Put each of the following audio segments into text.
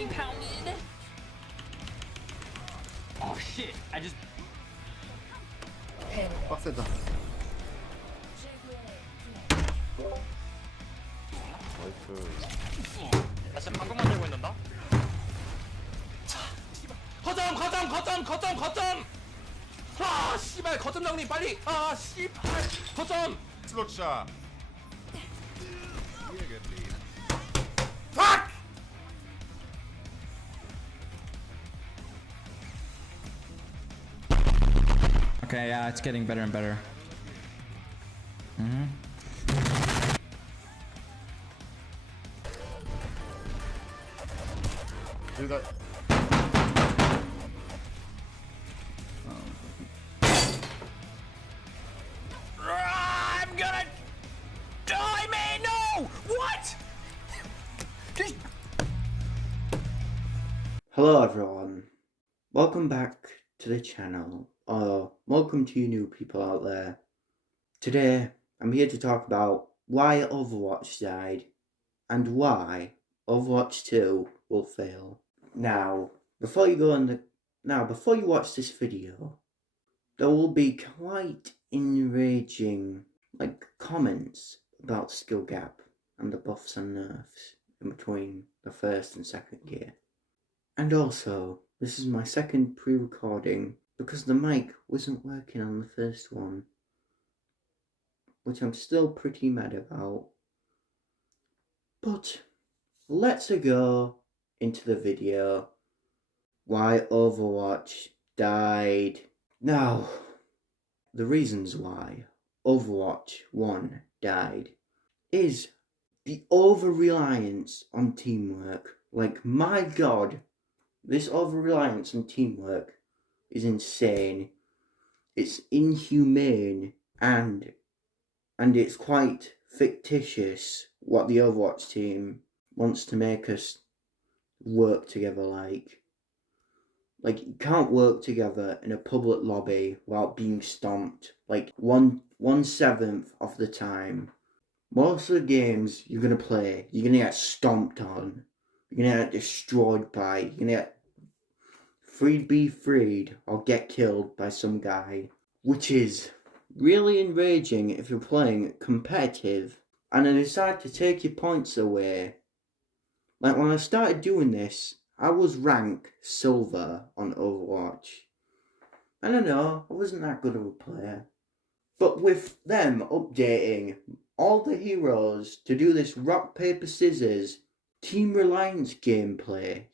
getting pounded. Oh shit, I just... 빡세다. 나 지금 방금 만들고 있는다? 거점! 아, 씨발, 거점 정리 빨리! 아, 씨발, 거점! 슬롯샷. 팍! Okay, yeah, it's getting better and better. 여기다. I'm gonna die, man! No! What? Hello everyone, welcome back to the channel, or welcome to you new people out there. Today I'm here to talk about why Overwatch died and why Overwatch 2 will fail. Now, before you watch this video, there will be quite enraging comments about skill gap and the buffs and nerfs in between the first and second gear. And also, this is my second pre-recording because the mic wasn't working on the first one, which I'm still pretty mad about. But let's go into the video. Why Overwatch died. Now, the reasons why Overwatch 1 died is the over-reliance on teamwork. Like, my god, this over-reliance on teamwork is insane. It's inhumane and it's quite fictitious what the Overwatch team wants to make us work together like. Like, you can't work together in a public lobby without being stomped. Like, 1/7 of the time. Most of the games you're gonna play, you're gonna get stomped on. You're gonna get destroyed by. You're gonna get freed or get killed by some guy. Which is really enraging if you're playing competitive and I decide to take your points away. Like, when I started doing this, I was rank silver on Overwatch. And I know, I wasn't that good of a player. But with them updating all the heroes to do this rock, paper, scissors, team reliance gameplay,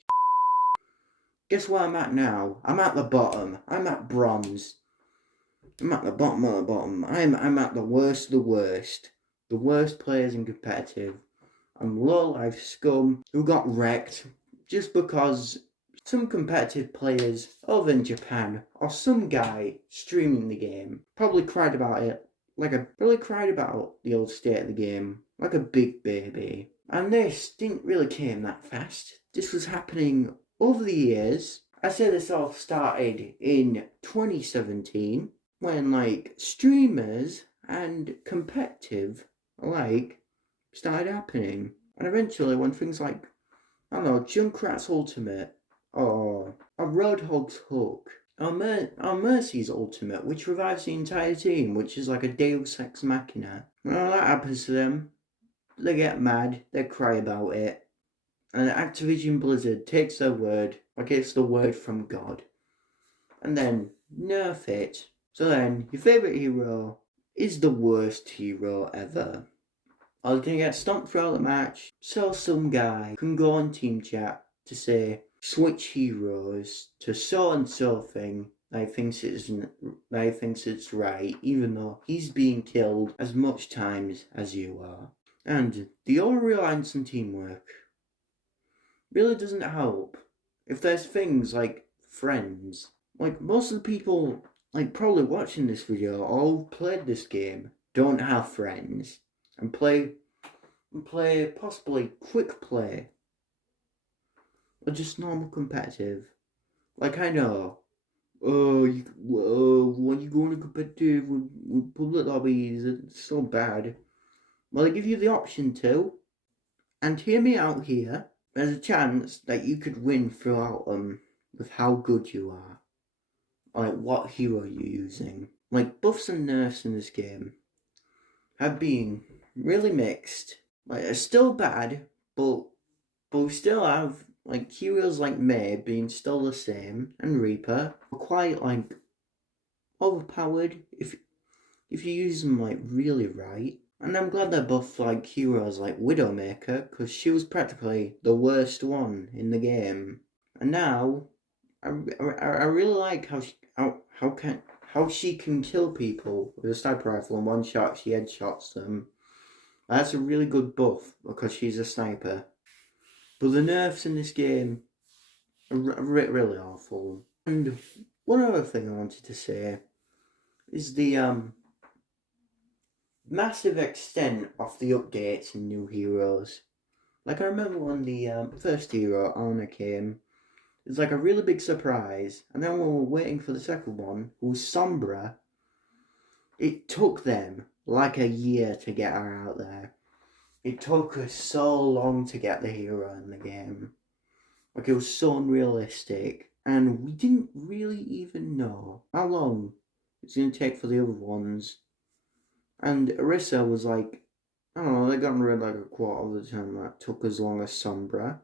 guess where I'm at now? I'm at the bottom. I'm at bronze. I'm at the bottom of the bottom. I'm at the worst of the worst. The worst players in competitive. I'm low life scum who got wrecked just because some competitive players over in Japan or some guy streaming the game probably cried about it probably cried about the old state of the game like a big baby. And this didn't really came that fast. This was happening over the years. I say this all started in 2017 when streamers and competitive started happening. And eventually when things like, I don't know, Junkrat's Ultimate, or a Roadhog's Hook, or Mercy's Ultimate, which revives the entire team, which is like a Deus Ex Machina. When all that happens to them, they get mad, they cry about it, and Activision Blizzard takes their word like it's the word from God, and then nerf it. So then, your favourite hero is the worst hero ever. Or they're gonna get stomped throughout the match, so some guy can go on team chat to say, switch heroes to so and so thing that he thinks it's right, even though he's being killed as much times as you are. And the over-reliance on teamwork really doesn't help if there's things like friends. Like, most of the people probably watching this video or who've played this game don't have friends and play possibly quick play or just normal competitive. Like, I know, when you go into competitive with public lobbies, it's so bad. Well, they give you the option to, and hear me out here, there's a chance that you could win throughout them with how good you are. Like what hero you're using. Like buffs and nerfs in this game have been really mixed. Like they're still bad, but we still have like heroes like May being still the same, and Reaper are quite like overpowered if you use them like really right. And I'm glad they buffed like heroes like Widowmaker, because she was practically the worst one in the game. And now I really like how she can kill people with a sniper rifle in one shot. She headshots them. That's a really good buff because she's a sniper. But the nerfs in this game are really awful. And one other thing I wanted to say is the massive extent of the updates and new heroes. Like I remember when the first hero, Ana, came, it was like a really big surprise. And then when we were waiting for the second one, who was Sombra, it took them like a year to get her out there. It took us so long to get the hero in the game. Like it was so unrealistic. And we didn't really even know how long it's going to take for the other ones. And Orisa was like, I don't know, they got rid like a quarter of the time that took as long as Sombra.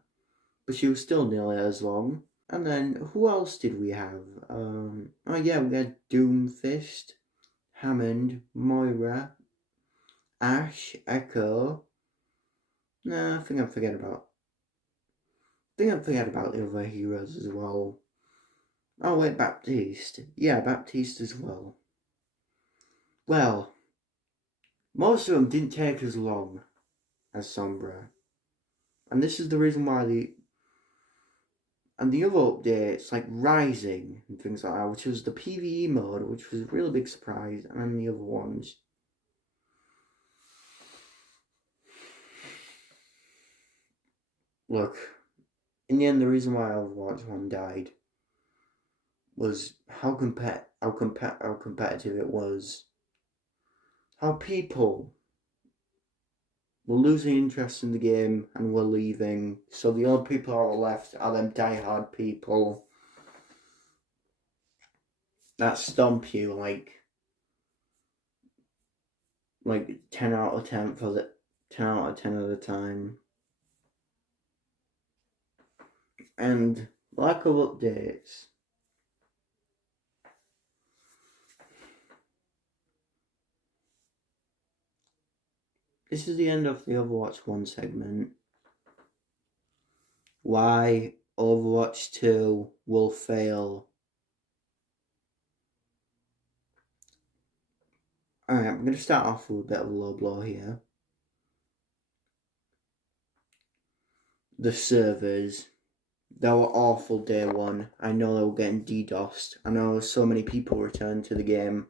But she was still nearly as long. And then, who else did we have? Oh yeah, we had Doomfist, Hammond, Moira, Ash, Echo. Nah, I think I forget about the other heroes as well. Oh wait, Baptiste. Yeah, Baptiste as well. Well, most of them didn't take as long as Sombra. And this is the reason why the other updates, like Rising and things like that, which was the PvE mode, which was a really big surprise, and then the other ones. Look, in the end, the reason why Overwatch 1 died was how competitive it was. How people were losing interest in the game and were leaving. So the only people that are left are them diehard people that stomp you like 10 out of 10 for the 10 out of 10 of the time. And lack of updates. This is the end of the Overwatch 1 segment. Why Overwatch 2 will fail. Alright, I'm going to start off with a bit of a low blow here. The servers. They were awful day one. I know they were getting DDoSed. I know so many people returned to the game.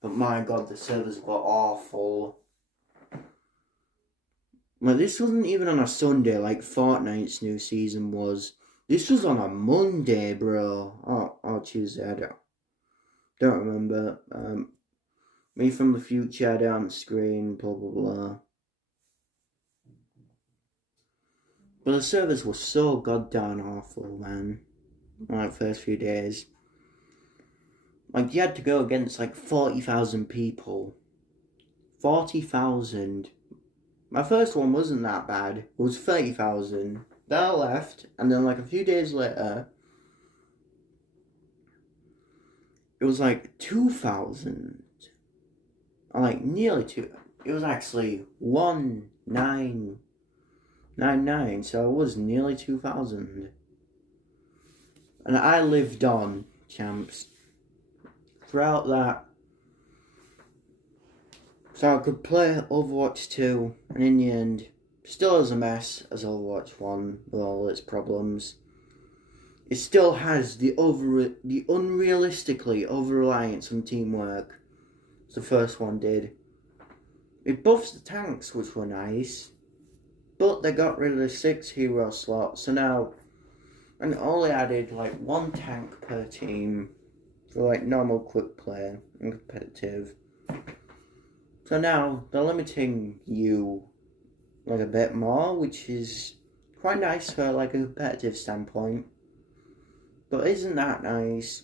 But my god, the servers were awful. Like, this wasn't even on a Sunday like Fortnite's new season was. This was on a Monday, bro. Or Tuesday, I don't remember. Me from the future, I had it on the screen, blah, blah, blah. But the servers were so goddamn awful, man. Like, first few days. Like, you had to go against, like, 40,000 people. 40,000. My first one wasn't that bad. It was 30,000. Then I left, and then, like, a few days later, it was, like, 2,000. Or, like, nearly 2. It was actually 1999, so it was nearly 2,000. And I lived on, champs, throughout that. So I could play Overwatch 2, and in the end, still as a mess as Overwatch 1 with all its problems. It still has the unrealistically over-reliance on teamwork, as the first one did. It buffs the tanks, which were nice, but they got rid of the 6 hero slots, so now, and only added like 1 tank per team for like normal quick play and competitive. So now they're limiting you like a bit more, which is quite nice for like a competitive standpoint, but isn't that nice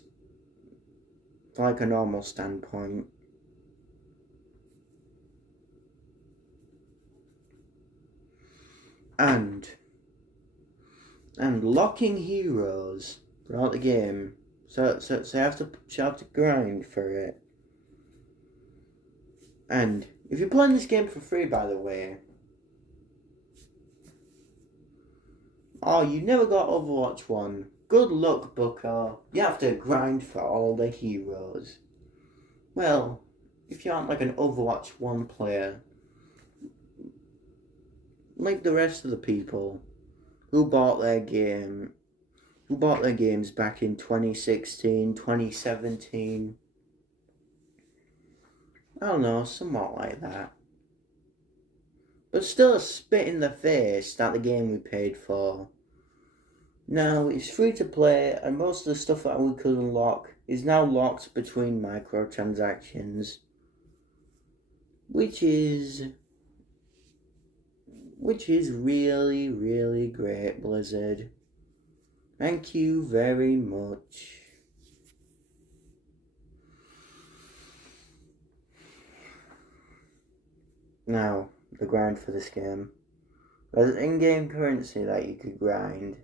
for like a normal standpoint? And locking heroes throughout the game, so you have to grind for it. And if you're playing this game for free, by the way, oh, you never got Overwatch 1. Good luck, bucko. You have to grind for all the heroes. Well, if you aren't like an Overwatch 1 player, like the rest of the people who bought their games back in 2016, 2017, I don't know, somewhat like that. But still a spit in the face that the game we paid for. Now, it's free to play, and most of the stuff that we could unlock is now locked between microtransactions. Which is really, really great, Blizzard. Thank you very much. Now, the grind for this game. There's in-game currency that you could grind,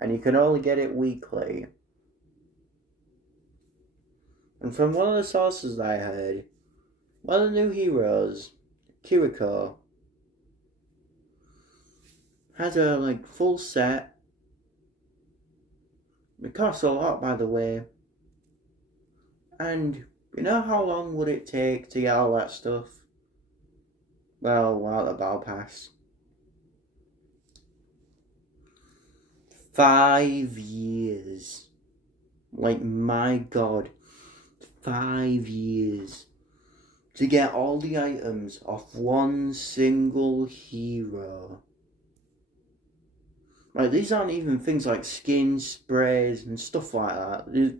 and you can only get it weekly. And from one of the sources that I heard, one of the new heroes, Kiriko, has a like full set. It costs a lot, by the way. And you know how long would it take to get all that stuff? Well, without the battle pass. 5 years. Like, my god. 5 years. To get all the items off one single hero. Like, these aren't even things like skins, sprays, and stuff like that.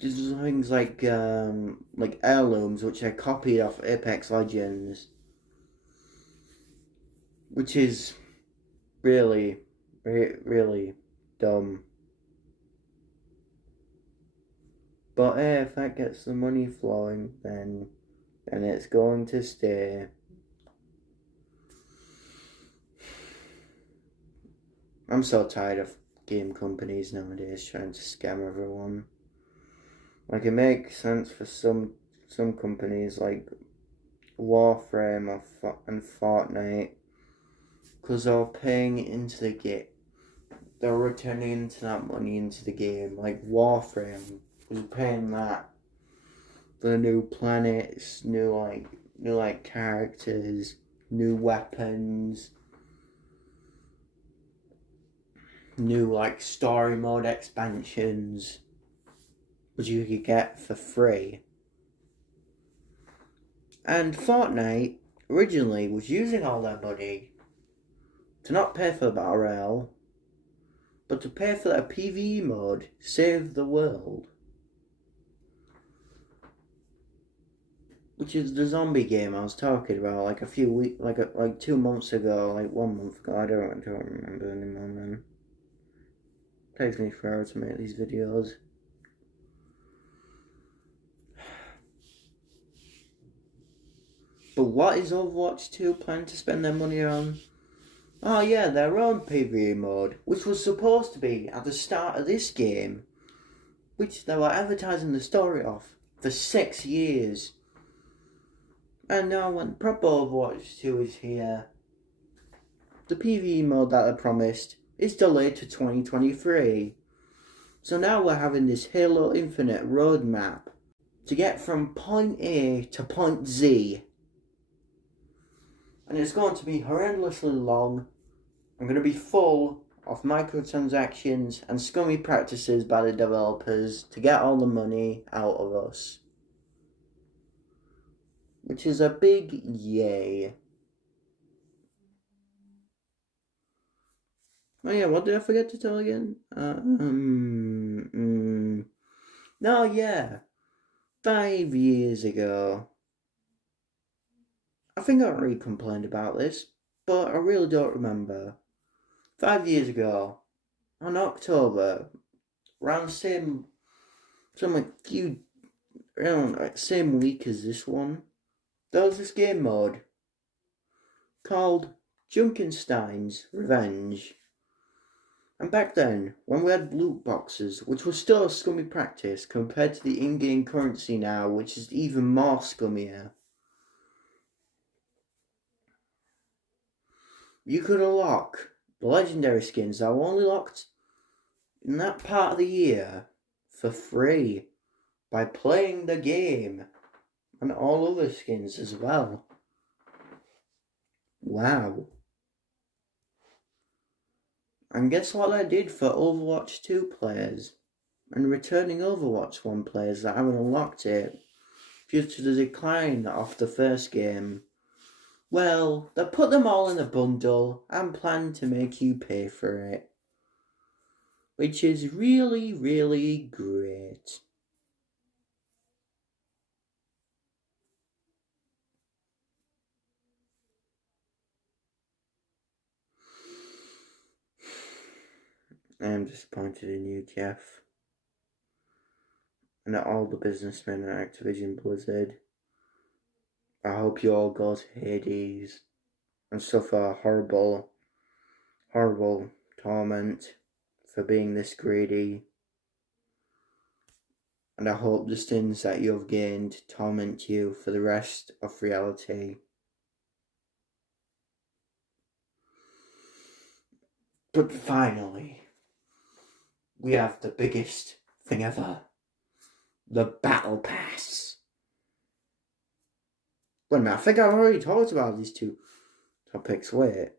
Just things like heirlooms, which are copied off Apex Legends. Which is really, really dumb. But hey, if that gets the money flowing, then it's going to stay. I'm so tired of game companies nowadays trying to scam everyone. Like, it makes sense for some companies like Warframe and Fortnite, because they're paying into the game. They're returning into that money into the game. Like Warframe was paying that for the new planets, new characters, new weapons, new like story mode expansions, which you could get for free. And Fortnite originally was using all their money to not pay for the Battle Royale, but to pay for their PvE mode, Save the World. Which is the zombie game I was talking about like a few weeks, like 2 months ago, like 1 month ago, I don't remember anymore, man. It takes me forever to make these videos. But what is Overwatch 2 planning to spend their money on? Oh yeah, their own PvE mode, which was supposed to be at the start of this game, which they were advertising the story of for 6 years. And now when proper Overwatch 2 is here, the PvE mode that they promised is delayed to 2023. So now we're having this Halo Infinite roadmap to get from point A to point Z. And it's going to be horrendously long. I'm going to be full of microtransactions and scummy practices by the developers to get all the money out of us. Which is a big yay. Oh yeah, what did I forget to tell again? No, yeah. 5 years ago. I think I already complained about this, but I really don't remember. 5 years ago, on October, around the same, around like same week as this one, there was this game mode called Junkenstein's Revenge. And back then, when we had loot boxes, which was still a scummy practice compared to the in-game currency now, which is even more scummier, you could unlock the legendary skins that were only locked in that part of the year for free by playing the game, and all other skins as well. Wow. And guess what I did for Overwatch 2 players and returning Overwatch 1 players that haven't unlocked it due to the decline of the first game? Well, they put them all in a bundle and plan to make you pay for it, which is really, really great. I am disappointed in you, Jeff, and at all the businessmen at Activision Blizzard. I hope you all go to Hades and suffer horrible, horrible torment for being this greedy. And I hope the sins that you have gained torment you for the rest of reality. But finally, we have the biggest thing ever. The Battle Pass. Wait a minute, I think I've already talked about these two topics. Wait.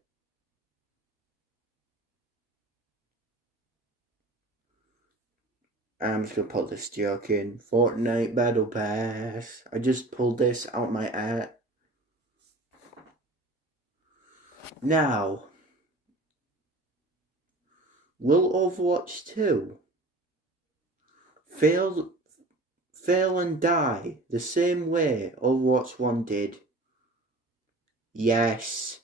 I'm just gonna put this joke in. Fortnite Battle Pass. I just pulled this out my ass. Now, will Overwatch 2 fail and die the same way Overwatch 1 did? Yes.